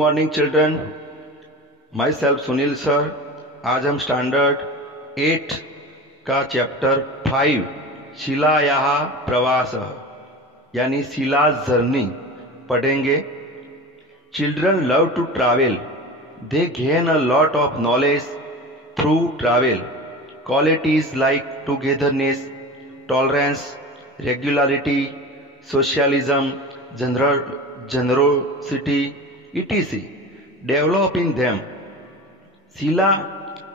Good morning children, my self Sunil sir. आज हम standard 8 का चैप्टर 5 शिलायाः प्रवासः यानी शिला's जर्नी पढ़ेंगे। Children love to travel, they gain a lot of knowledge through travel. Qualities like togetherness, tolerance, regularity, socialism, generosity, etc. develop in them. Sheila,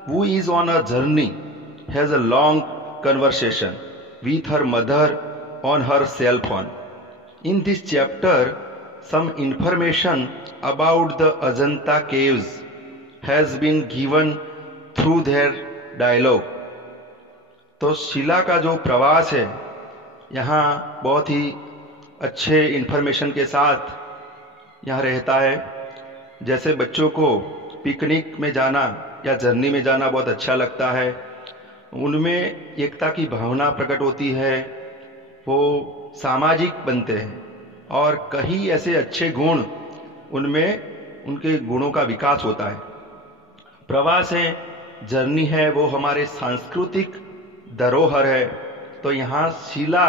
who is on a journey, has a long conversation with her mother on her cell phone. In this chapter, some information about the Ajanta caves has been given through their dialogue. तो शीला का जो प्रवास है यहाँ बहुत ही अच्छे information के साथ यहाँ रहता है। जैसे बच्चों को पिकनिक में जाना या जर्नी में जाना बहुत अच्छा लगता है, उनमें एकता की भावना प्रकट होती है, वो सामाजिक बनते हैं और कई ऐसे अच्छे गुण उनमें उनके गुणों का विकास होता है। प्रवास है, जर्नी है, वो हमारे सांस्कृतिक धरोहर है। तो यहाँ शीला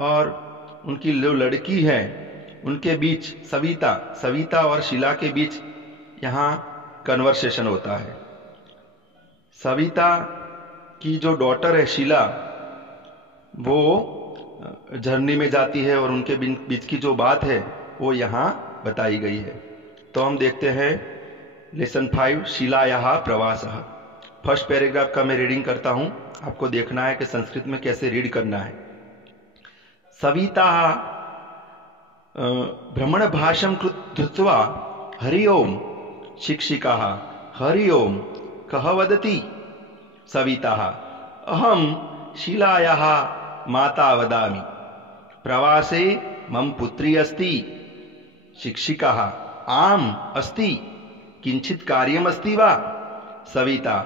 और उनकी जो लड़की है उनके बीच सविता और शीला के बीच यहाँ कन्वर्सेशन होता है। सविता की जो डॉटर है शीला, वो जर्नी में जाती है और उनके बीच की जो बात है वो यहाँ बताई गई है। तो हम देखते हैं लेसन 5 शिलायाः प्रवासः। फर्स्ट पैराग्राफ का मैं रीडिंग करता हूँ, आपको देखना है कि संस्कृत में कैसे रीड करना है। सविता भ्रमणभाषं कृत्वा हरि ओम शिक्षिका हरि ओम कः वदति। सविता अहम शीलायाः माता वदामि, प्रवासे मम पुत्री अस्ति। शिक्षिका आम अस्ति, किंचित् कार्यम् अस्ति वा। सविता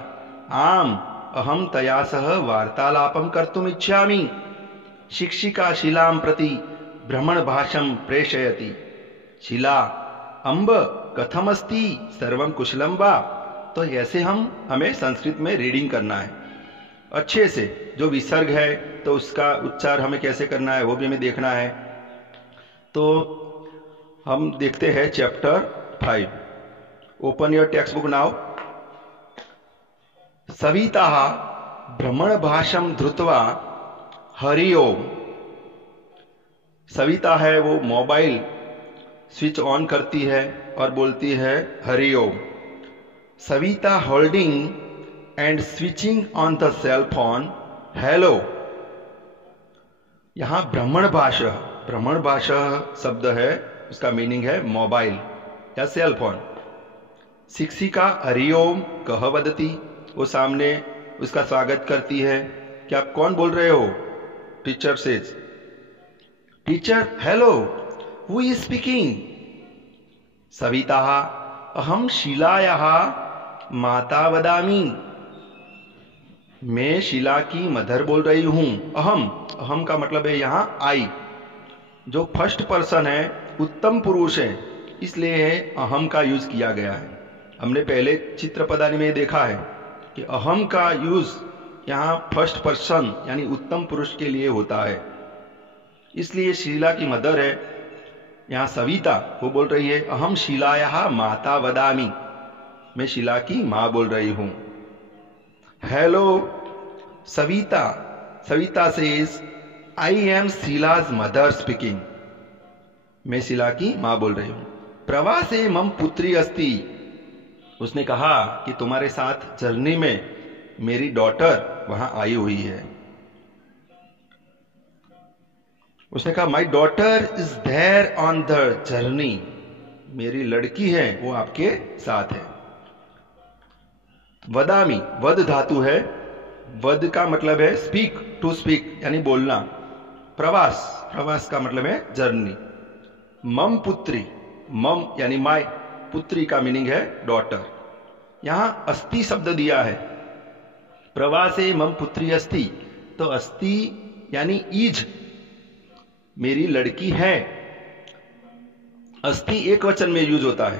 आम अहम तया सह वार्तालापं कर्तुम् इच्छामि। शिक्षिका शीलां प्रति भ्रमणभाषं प्रेषयति। शीला अम्ब कथमस्ति, सर्वं कुशलं वा। तो ऐसे हमें संस्कृत में रीडिंग करना है अच्छे से। जो विसर्ग है तो उसका उच्चार हमें कैसे करना है वो भी हमें देखना है। तो हम देखते हैं chapter 5। Open your text book now. Savita भ्रमणभाषं धृत्वा हरि ओम। सविता है वो मोबाइल स्विच ऑन करती है और बोलती है Hari Om. Savita holding and switching on the cell phone hello. यहां भ्रमण भाषा शब्द है, उसका मीनिंग है मोबाइल या सेल फोन। शिक्षिका हरि ओम कह वदति, वो सामने उसका स्वागत करती है कि आप कौन बोल रहे हो। Teacher says, teacher hello, who is speaking. Savita अहम शीलायाः माता वदामि, मैं शीला की मदर बोल रही हूं। अहम का मतलब है यहां आई, जो फर्स्ट पर्सन है, उत्तम पुरुष है, इसलिए अहम का यूज किया गया है। हमने पहले चित्र पदानी में देखा है कि अहम का यूज यहाँ फर्स्ट पर्सन यानी उत्तम पुरुष के लिए होता है। इसलिए शीला की मदर है यहाँ सविता, वो बोल रही है अहम शीलायाः माता वदामि, मैं शीला की माँ बोल रही हूं। Hello Savita says I am Sheela's mother speaking, मैं शीला की माँ बोल रही हूं। प्रवासे मम पुत्री अस्ति, उसने कहा कि तुम्हारे साथ जर्नी में मेरी डॉटर वहां आई हुई है। उसने कहा my daughter is there on the journey, मेरी लड़की है वो आपके साथ है। वदामी, वद धातु है, वद का मतलब है स्पीक, टू स्पीक यानी बोलना। प्रवास का मतलब है जर्नी। मम पुत्री, मम यानी माई, पुत्री का मीनिंग है डॉटर। यहां अस्ति शब्द दिया है, प्रवासे मम पुत्री अस्ति, तो अस्ति यानी इज, मेरी लड़की है। अस्ति एक वचन में यूज होता है,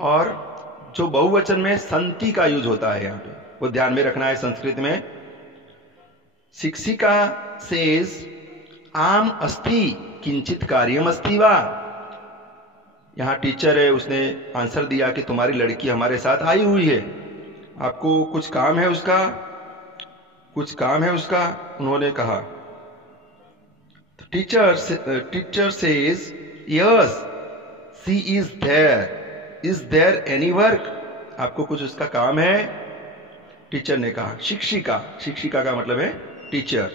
और जो बहुवचन में संति का यूज होता है यहां पे, वो ध्यान में रखना है संस्कृत में। शिक्षिका सेज आम अस्ति किंचित कार्यम अस्ति वा। यहां टीचर है, उसने आंसर दिया कि तुम्हारी लड़की हमारे साथ आई हुई है, आपको कुछ काम है उसका, कुछ काम है उसका। उन्होंने कहा, teacher says yes she is there, is there any work, आपको कुछ उसका काम है। टीचर ने कहा, शिक्षिका, शिक्षिका का मतलब है टीचर,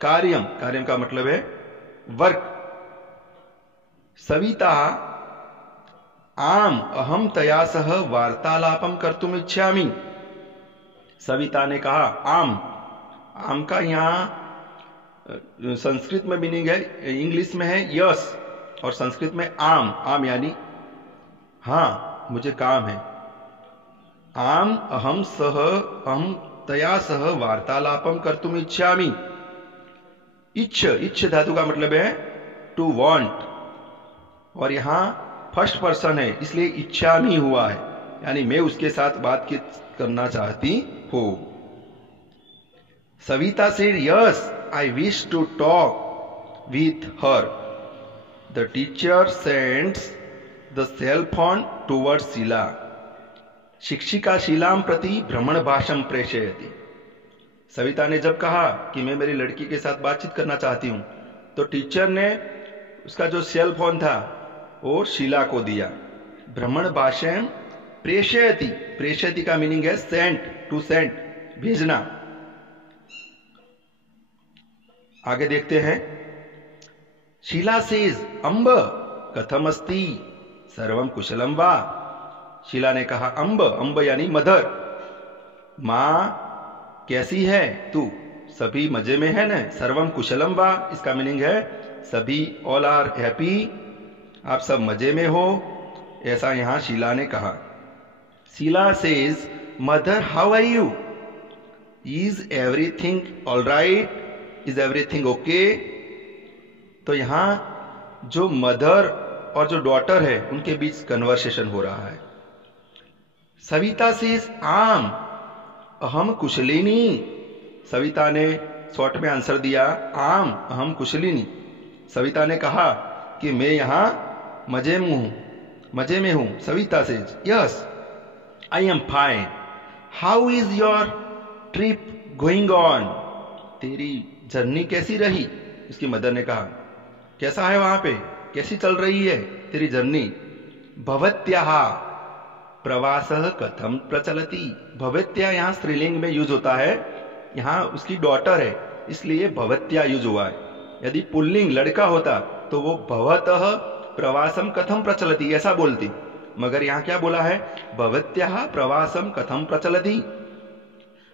कार्यम, कार्यम का मतलब है वर्क। सविता आम अहम तया सह वार्तालापम कर्तुम इच्छामि। सविता ने कहा, आम, आम का यहां संस्कृत में मीनिंग है, इंग्लिश में है यस, और संस्कृत में आम, आम यानी हां मुझे काम है। आम अहम तया सह वार्तालापम कर्तुम इच्छामि। इच्छ धातु का मतलब है टू वांट, और यहां फर्स्ट पर्सन है इसलिए इच्छामि हुआ है, यानी मैं उसके साथ बातचीत करना चाहती हूं। Savita said yes I wish to talk with her. The teacher sends the cell phone towards Sheela. शिक्षिका शीलाम प्रति भ्रमण भाषम प्रेषयति। सविता ने जब कहा कि मैं मेरी लड़की के साथ बातचीत करना चाहती हूं, तो टीचर ने उसका जो सेल फोन था वो शीला को दिया। भ्रमण भाषम प्रेषयति, प्रेषयति का मीनिंग है सेंट, टू सेंट, भेजना। आगे देखते हैं। शीला सेज अम्ब कथम अस्ति सर्वम कुशलम वा। शीला ने कहा, अम्ब, अम्ब यानी मदर, मां कैसी है तू, सभी मजे में है न। सर्वम कुशलम वा, इसका मीनिंग है सभी, ऑल आर हैप्पी, आप सब मजे में हो, ऐसा यहां शीला ने कहा। Sheela says mother how are you, is everything all right, is everything okay. तो यहां जो मदर और जो डॉटर है उनके बीच कन्वर्सेशन हो रहा है। सविता सेज आम अहम कुशलिनी। सविता ने शॉर्ट में आंसर दिया, आम अहम कुशलिनी। सविता ने कहा कि मैं यहां मजे में हूं। Savita says yes I am fine. How is your trip going on, तेरी जर्नी कैसी रही। उसकी मदर ने कहा, कैसा है वहां पे, कैसी चल रही है तेरी जर्नी। भवत्याः प्रवासः कथम प्रचलति। भवत्या यहां स्त्रीलिंग में यूज होता है, यहां उसकी डॉटर है इसलिए भवत्या यूज हुआ है। यदि पुल्लिंग लड़का होता तो वो भवतः प्रवासम कथम प्रचलति ऐसा बोलती, मगर यहां क्या बोला है, भवत्याः प्रवासम कथम प्रचलति,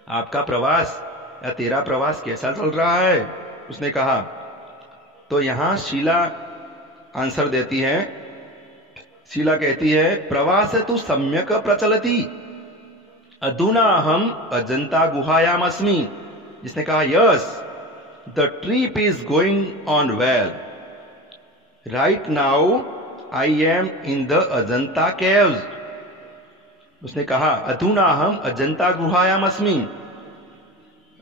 आपका प्रवास या तेरा प्रवास कैसा चल रहा है, उसने कहा। तो यहां शीला आंसर देती है। शीला कहती है, प्रवास तु सम्यक प्रचलति अधुना हम अजंता गुहायाम अस्मि। जिसने कहा, yes the trip is going on well, right now I am in the Ajanta caves. उसने कहा, अधुना हम अजंता गुहायाम अस्मि,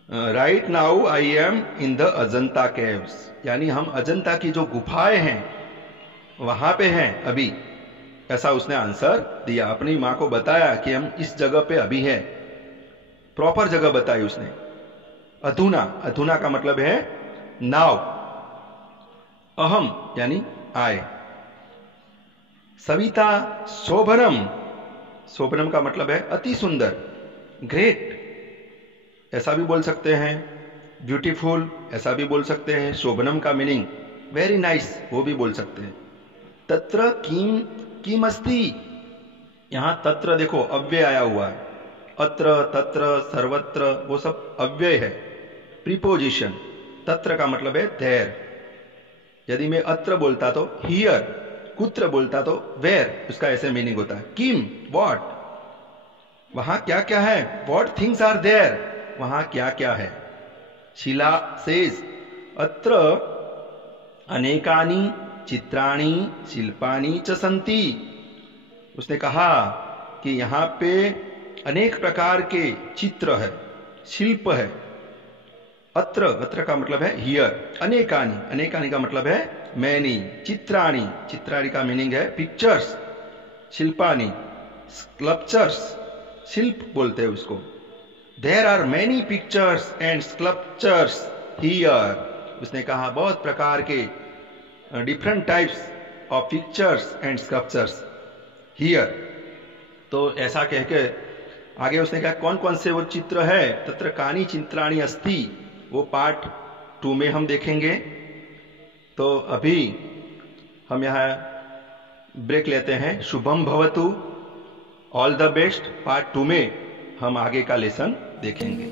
right now I am in the Ajanta caves, यानी हम अजंता की जो गुफाएं हैं वहां पे हैं अभी, ऐसा उसने आंसर दिया। अपनी मां को बताया कि हम इस जगह पे अभी हैं, प्रॉपर जगह बताई उसने। अधुना, अधुना का मतलब है नाउ, अहम यानी आए। सविता शोभनम, शोभनम का मतलब है अति सुंदर, ग्रेट ऐसा भी बोल सकते हैं, ब्यूटीफुल ऐसा भी बोल सकते हैं। शोभनम का मीनिंग वेरी नाइस वो भी बोल सकते हैं। तत्र किम अस्ति, यहां तत्र देखो अव्यय आया हुआ है, अत्र तत्र सर्वत्र वो सब अव्यय है, प्रीपोजिशन। तत्र का मतलब है देयर। यदि मैं अत्र बोलता तो हियर, कुत्र बोलता तो वेयर, उसका ऐसे मीनिंग होता है। किम व्हाट, वहां क्या क्या है, व्हाट थिंग्स आर देयर, वहां क्या क्या है। शीला सेज अत्र अनेकानि चित्राणि शिल्पानि च सन्ति, उसने कहा कि यहाँ पे अनेक प्रकार के चित्र है, शिल्प है। अत्र का मतलब है हियर। अनेकानि, अनेकानि का मतलब है मैनी। चित्राणि, चित्राणि का मीनिंग है पिक्चर्स। शिल्पानि, स्कल्पचर्स, शिल्प बोलते हैं उसको। There are many pictures and sculptures here. उसने कहा बहुत प्रकार के different types of pictures and sculptures here. तो ऐसा कह के आगे उसने कहा कौन कौन से वो चित्र है। तत्र कानी चित्राणि अस्ति, वो पार्ट 2 में हम देखेंगे। तो अभी हम यहाँ ब्रेक लेते हैं। शुभम भवतु, ऑल द बेस्ट। पार्ट 2 में हम आगे का लेसन देखेंगे।